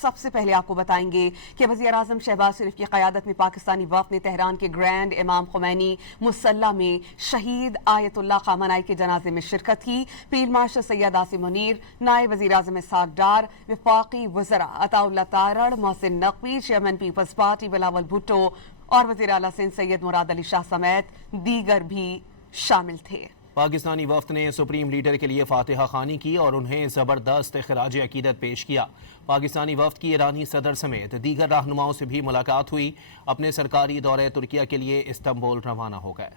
सबसे पहले आपको बताएंगे कि वज़ीर-ए-आज़म शहबाज शरीफ की क़यादत में पाकिस्तानी वफ़द ने तेहरान के ग्रैंड इमाम खुमैनी मुसल्ला में शहीद आयतुल्लाह खामनाई के जनाजे में शिरकत की। फील्ड मार्शल सैयद आसिम मुनीर, नायब वज़ीर-ए-आज़म इसहाक डार, वफाकी वज़रा Attaullah Tarar, Mohsin Naqvi, chairman Peoples Party Bilawal Bhutto और वज़ीर आला सिंध सैयद मुराद अली शाह समेत दीगर भी शामिल थे। पाकिस्तानी वफ्द ने सुप्रीम लीडर के लिए फातिहा खानी की और उन्हें ज़बरदस्त खराज अकीदत पेश किया। पाकिस्तानी वफ्द की ईरानी सदर समेत दीगर रहनुमाओं से भी मुलाकात हुई। अपने सरकारी दौरे तुर्किया के लिए इस्तांबुल रवाना हो गए।